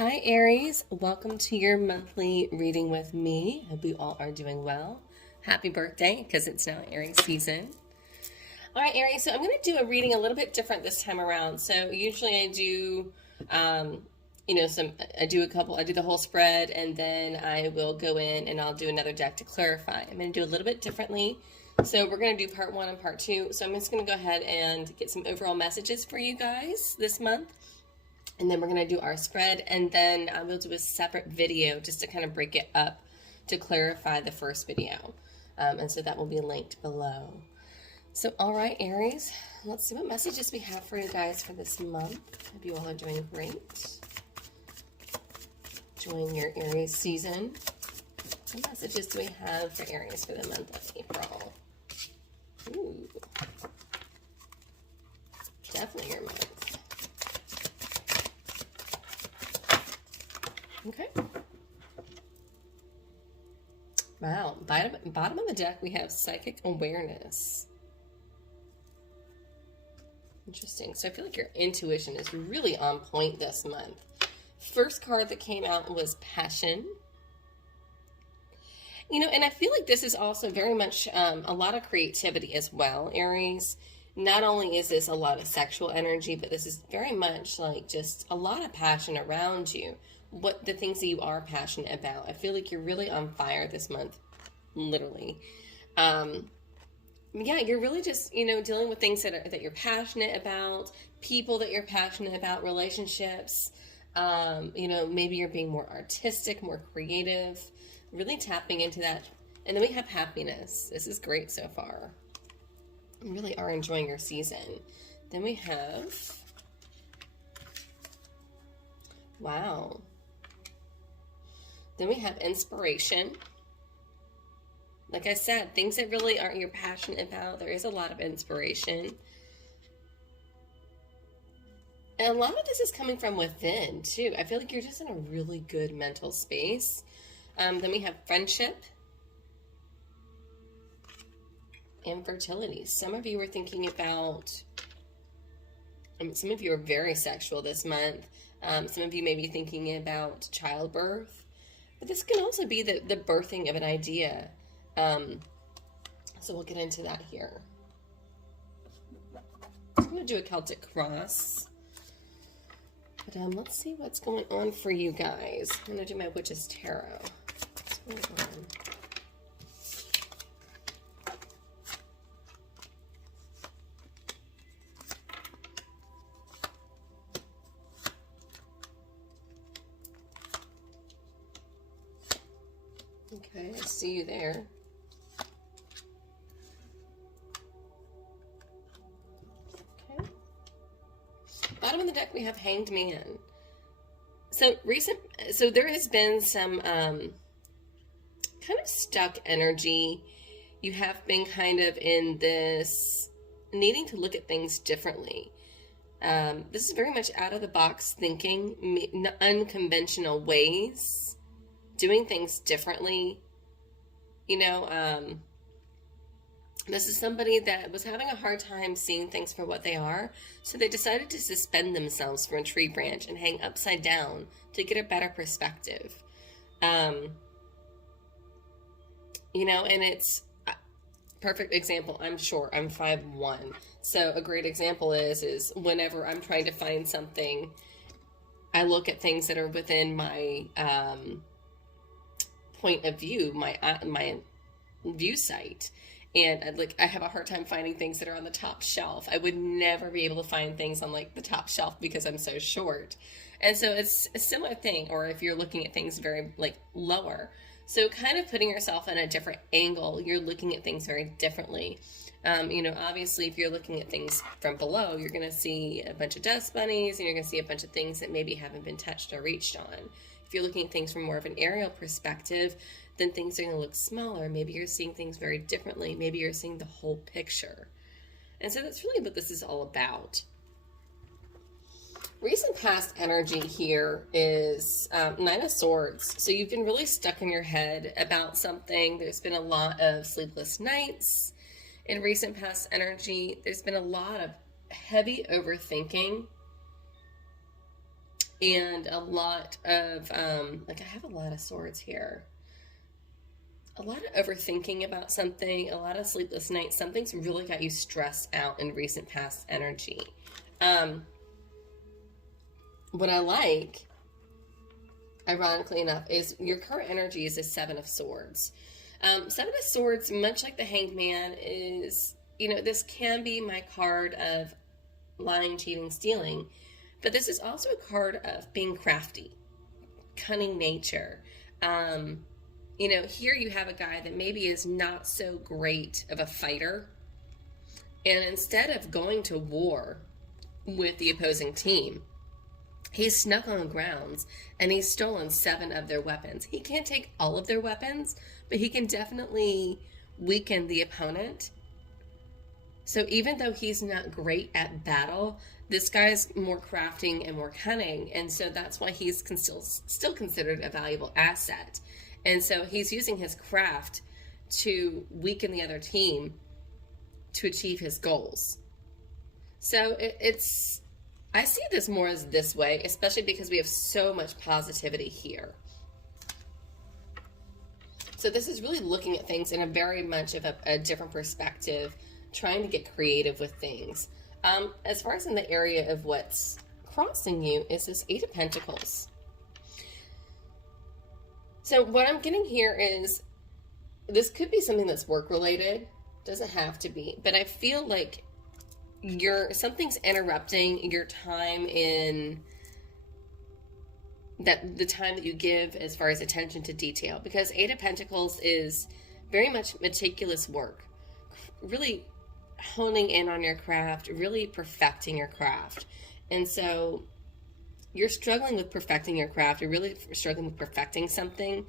Hi Aries, welcome to your monthly reading with me. Hope you all are doing well. Happy birthday, because it's now Aries season. All right, Aries, so I'm going to do a reading a little bit different this time around. So usually I do, I do the whole spread, and then I will go in and I'll do another deck to clarify. I'm going to do a little bit differently. So we're going to do part 1 and part 2. So I'm just going to go ahead and get some overall messages for you guys this month. And then we're going to do our spread, and then we'll do a separate video just to kind of break it up to clarify the first video. And so that will be linked below. So, all right, Aries, let's see what messages we have for you guys for this month. Hope you all are doing great. Enjoying your Aries season. What messages do we have for Aries for the month of April? Ooh. Definitely your month. Okay. Wow. Bottom of the deck, we have psychic awareness. Interesting. So I feel like your intuition is really on point this month. First card that came out was passion. And I feel like this is also very much a lot of creativity as well, Aries. Not only is this a lot of sexual energy, but this is very much like just a lot of passion around you. What the things that you are passionate about. I feel like you're really on fire this month, literally. Yeah, you're really just, dealing with things that you're passionate about, people that you're passionate about, relationships. Maybe you're being more artistic, more creative, really tapping into that. And then we have happiness. This is great so far. You really are enjoying your season. Then we have, wow. Then we have inspiration. Like I said, things that really aren't you're passionate about, there is a lot of inspiration. And a lot of this is coming from within, too. I feel like you're just in a really good mental space. Then we have friendship and fertility. Some of you are thinking about, some of you are very sexual this month. Some of you may be thinking about childbirth. But this can also be the birthing of an idea. So we'll get into that here. I'm going to do a Celtic cross. But let's see what's going on for you guys. I'm going to do my Witch's Tarot. What's going on? Okay, I see you there. Okay. Bottom of the deck, we have Hanged Man. So there has been some kind of stuck energy. You have been kind of in this needing to look at things differently. This is very much out of the box thinking, unconventional ways. Doing things differently. This is somebody that was having a hard time seeing things for what they are, so they decided to suspend themselves from a tree branch and hang upside down to get a better perspective. And it's a perfect example. I'm short. I'm 5'1". So a great example is whenever I'm trying to find something, I look at things that are within my point of view, my view sight, and I have a hard time finding things that are on the top shelf. I would never be able to find things on like the top shelf because I'm so short. And so it's a similar thing, or if you're looking at things very like lower, so kind of putting yourself in a different angle, you're looking at things very differently. Obviously if you're looking at things from below, you're going to see a bunch of dust bunnies, and you're going to see a bunch of things that maybe haven't been touched or reached on. If you're looking at things from more of an aerial perspective, then things are going to look smaller. Maybe you're seeing things very differently. Maybe you're seeing the whole picture. And so that's really what this is all about. Recent past energy here is Nine of Swords. So you've been really stuck in your head about something. There's been a lot of sleepless nights in recent past energy. There's been a lot of heavy overthinking. and a lot of, like I have a lot of swords here. A lot of overthinking about something, a lot of sleepless nights. Something's really got you stressed out in recent past energy. What I like, ironically enough, is your current energy is a Seven of Swords. Seven of Swords, much like the Hanged Man, is, this can be my card of lying, cheating, stealing, but this is also a card of being crafty, cunning nature. Here you have a guy that maybe is not so great of a fighter, and instead of going to war with the opposing team, he's snuck on the grounds and he's stolen 7 of their weapons. He can't take all of their weapons, but he can definitely weaken the opponent. So even though he's not great at battle, this guy's more crafting and more cunning, and so that's why he's still considered a valuable asset. And so he's using his craft to weaken the other team to achieve his goals. So I see this more as this way, especially because we have so much positivity here. So this is really looking at things in a very much of a different perspective, trying to get creative with things. As far as in the area of what's crossing you is this Eight of Pentacles. So what I'm getting here is this could be something that's work related. Doesn't have to be, but I feel like something's interrupting your time in the time that you give as far as attention to detail, because Eight of Pentacles is very much meticulous work, really honing in on your craft, really perfecting your craft. And so you're struggling with perfecting your craft. You're really struggling with perfecting something.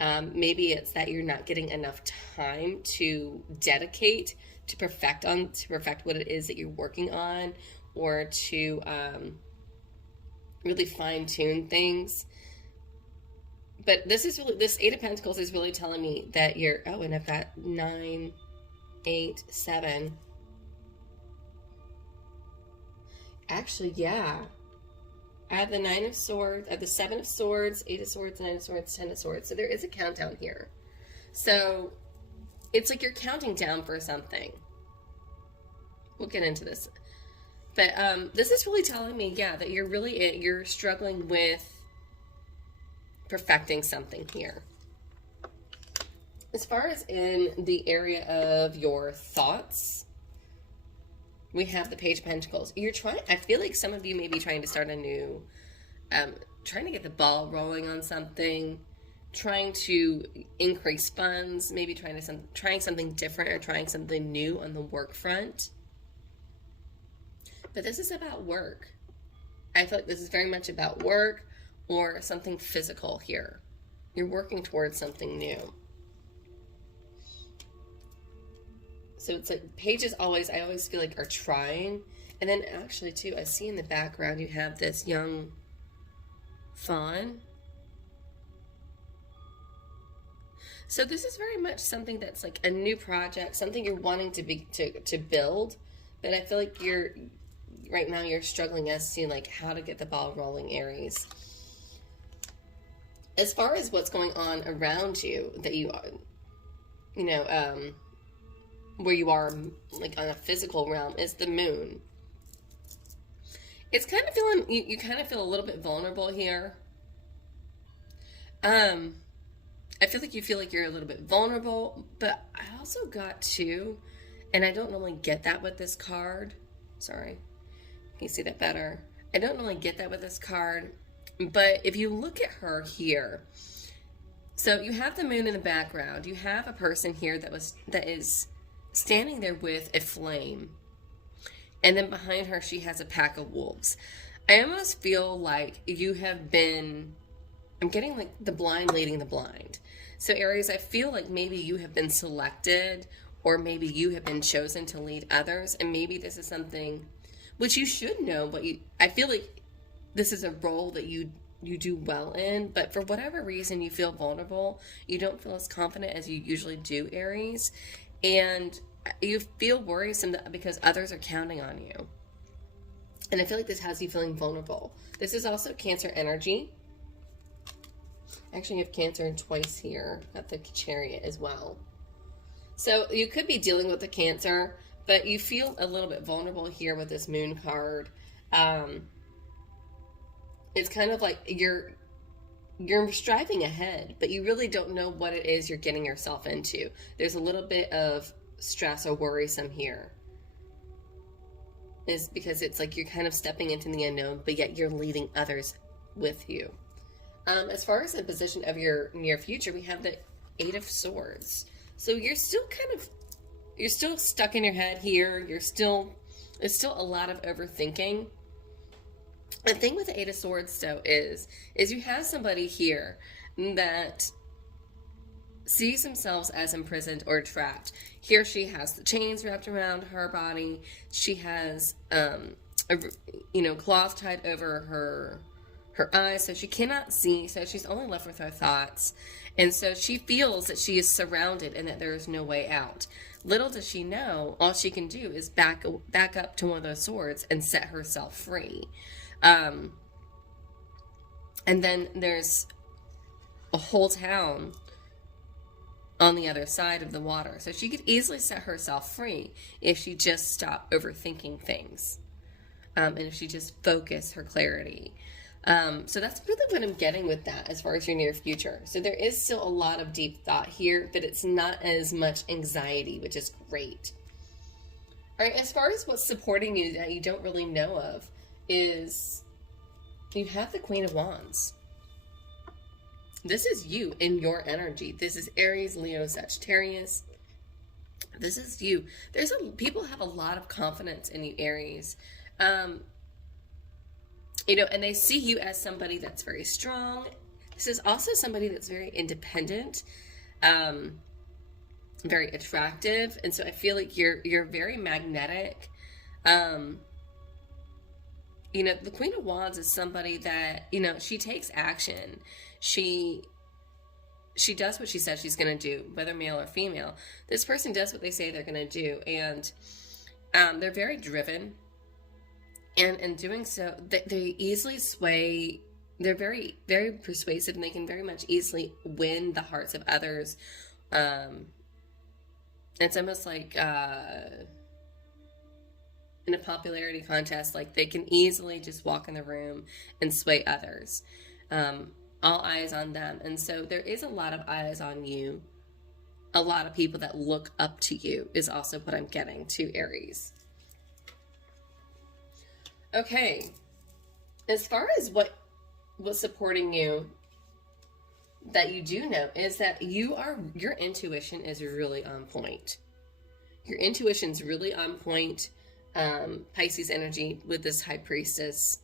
Maybe it's that you're not getting enough time to dedicate to perfect what it is that you're working on, or to really fine tune things. But this Eight of Pentacles is really telling me that and I've got 9, 8, 7. Actually, yeah. I have the 9 of Swords, I have the 7 of Swords, 8 of Swords, 9 of Swords, 10 of Swords. So there is a countdown here. So it's like you're counting down for something. We'll get into this. But this is really telling me, that you're struggling with perfecting something here. As far as in the area of your thoughts, we have the Page of Pentacles. I feel like some of you may be trying to start a new, trying to get the ball rolling on something, trying to increase funds, maybe trying something different or trying something new on the work front. But this is about work. I feel like this is very much about work or something physical here. You're working towards something new. So it's like pages I always feel like are trying. And then actually too, I see in the background you have this young fawn. So this is very much something that's like a new project, something you're wanting to build. But I feel like right now you're struggling as to like how to get the ball rolling, Aries. As far as what's going on around you that you are, where you are like on a physical realm is the moon. It's kind of feeling, you kind of feel a little bit vulnerable here. I feel like you feel like you're a little bit vulnerable, but I also got too, and I don't normally get that with this card. Sorry. Can you see that better? I don't normally get that with this card, but if you look at her here, so you have the moon in the background. You have a person here that is standing there with a flame, and then behind her she has a pack of wolves. I almost feel like I'm getting like the blind leading the blind. So Aries, I feel like maybe you have been selected, or maybe you have been chosen to lead others, and maybe this is something which you should know, but I feel like this is a role that you do well in, but for whatever reason you feel vulnerable. You don't feel as confident as you usually do, Aries, and you feel worrisome because others are counting on you. And I feel like this has you feeling vulnerable. This is also Cancer energy. Actually, you have Cancer twice here at the Chariot as well. So you could be dealing with the Cancer, but you feel a little bit vulnerable here with this Moon card. It's kind of like you're striving ahead, but you really don't know what it is you're getting yourself into. There's a little bit of stress or worrisome here. Is because it's like you're kind of stepping into the unknown, but yet you're leading others with you. As far as the position of your near future, we have the Eight of Swords. So you're still stuck in your head here. There's still a lot of overthinking. The thing with the Eight of Swords, though, is you have somebody here that sees themselves as imprisoned or trapped. Here she has the chains wrapped around her body. She has, cloth tied over her eyes, so she cannot see. So she's only left with her thoughts. And so she feels that she is surrounded and that there is no way out. Little does she know, all she can do is back up to one of those swords and set herself free. And then there's a whole town on the other side of the water. So she could easily set herself free if she just stopped overthinking things. And if she just focused her clarity. So that's really what I'm getting with that as far as your near future. So there is still a lot of deep thought here, but it's not as much anxiety, which is great. All right, as far as what's supporting you that you don't really know of is you have the Queen of Wands. This is you in your energy. This is Aries, Leo, Sagittarius. This is you. People have a lot of confidence in you, Aries. And they see you as somebody that's very strong. This is also somebody that's very independent, very attractive. And so I feel like you're very magnetic. The Queen of Wands is somebody that, she takes action. She does what she says she's going to do, whether male or female. This person does what they say they're going to do. And they're very driven. And in doing so, they easily sway. They're very, very persuasive, and they can very much easily win the hearts of others. It's almost like in a popularity contest, like they can easily just walk in the room and sway others. All eyes on them. And so there is a lot of eyes on you. A lot of people that look up to you is also what I'm getting to, Aries. Okay, as far as what's supporting you that you do know is that your intuition is really on point. Your intuition's really on point. Pisces energy with this High Priestess.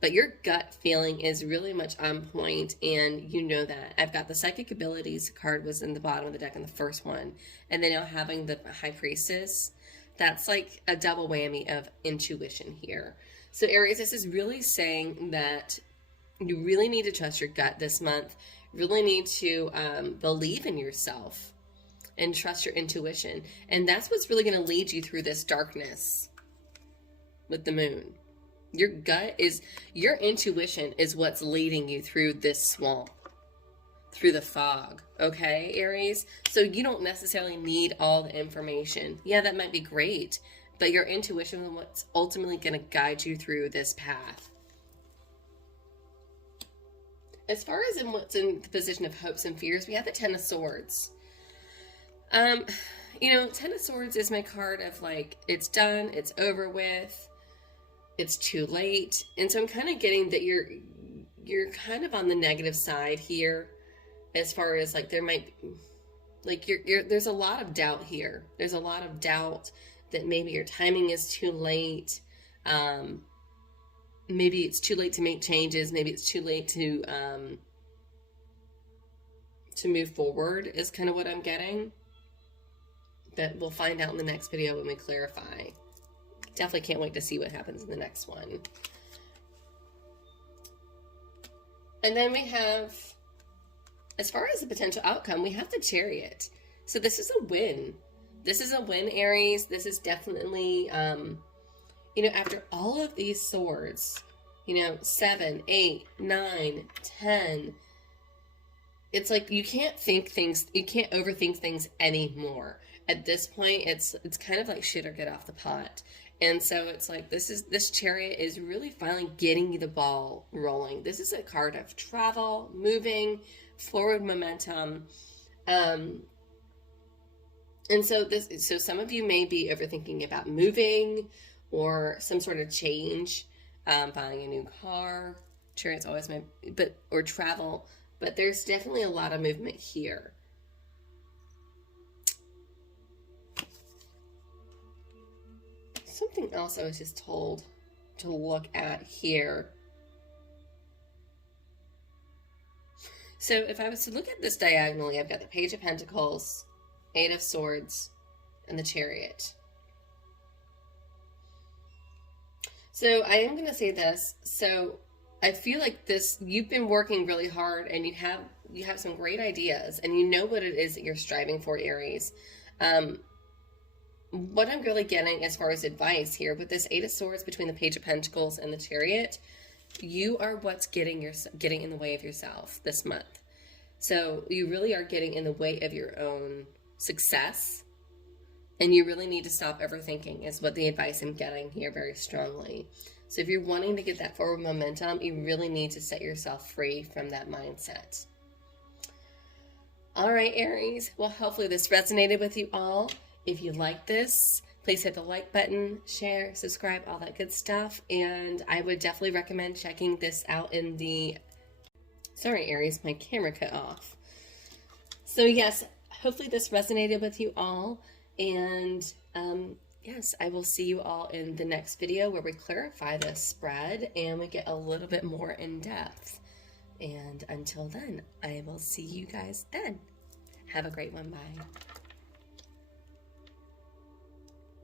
But your gut feeling is really much on point, and you know that. I've got the Psychic Abilities card was in the bottom of the deck in the first one. And then now having the High Priestess, that's like a double whammy of intuition here. So Aries, this is really saying that you really need to trust your gut this month. Really need to believe in yourself and trust your intuition. And that's what's really going to lead you through this darkness with the moon. Your intuition is what's leading you through this swamp, through the fog. Okay, Aries? So you don't necessarily need all the information. Yeah, that might be great, but your intuition is what's ultimately going to guide you through this path. As far as in what's in the position of hopes and fears, we have the Ten of Swords. Ten of Swords is my card of like, it's done, it's over with, it's too late. And so I'm kind of getting that you're kind of on the negative side here. As far as like there might like there's a lot of doubt here. There's a lot of doubt that maybe your timing is too late. Maybe it's too late to make changes. Maybe it's too late to move forward is kind of what I'm getting. But we'll find out in the next video when we clarify. Definitely can't wait to see what happens in the next one. And then we have, as far as the potential outcome, we have the Chariot. So this is a win. This is a win, Aries. This is definitely, you know, after all of these swords, you know, 7, 8, 9, 10, it's like you can't overthink things anymore. At this point, it's kind of like shit or get off the pot. And so it's like this Chariot is really finally getting the ball rolling. This is a card of travel, moving, forward momentum. And so some of you may be overthinking about moving or some sort of change, buying a new car. Chariot's always or travel. But there's definitely a lot of movement here. Something else I was just told to look at here. So if I was to look at this diagonally, I've got the Page of Pentacles, 8 of Swords, and the Chariot. So I am going to say this. So I feel like you've been working really hard, and you have some great ideas, and you know what it is that you're striving for, Aries. What I'm really getting as far as advice here with this 8 of Swords between the Page of Pentacles and the Chariot, you are what's getting in the way of yourself this month. So you really are getting in the way of your own success, and you really need to stop overthinking is what the advice I'm getting here very strongly. So if you're wanting to get that forward momentum, you really need to set yourself free from that mindset. All right, Aries. Well, hopefully this resonated with you all. If you like this, please hit the like button, share, subscribe, all that good stuff. And I would definitely recommend checking this out in the... Sorry, Aries, my camera cut off. So yes, hopefully this resonated with you all. And yes, I will see you all in the next video where we clarify this spread and we get a little bit more in depth. And until then, I will see you guys then. Have a great one. Bye.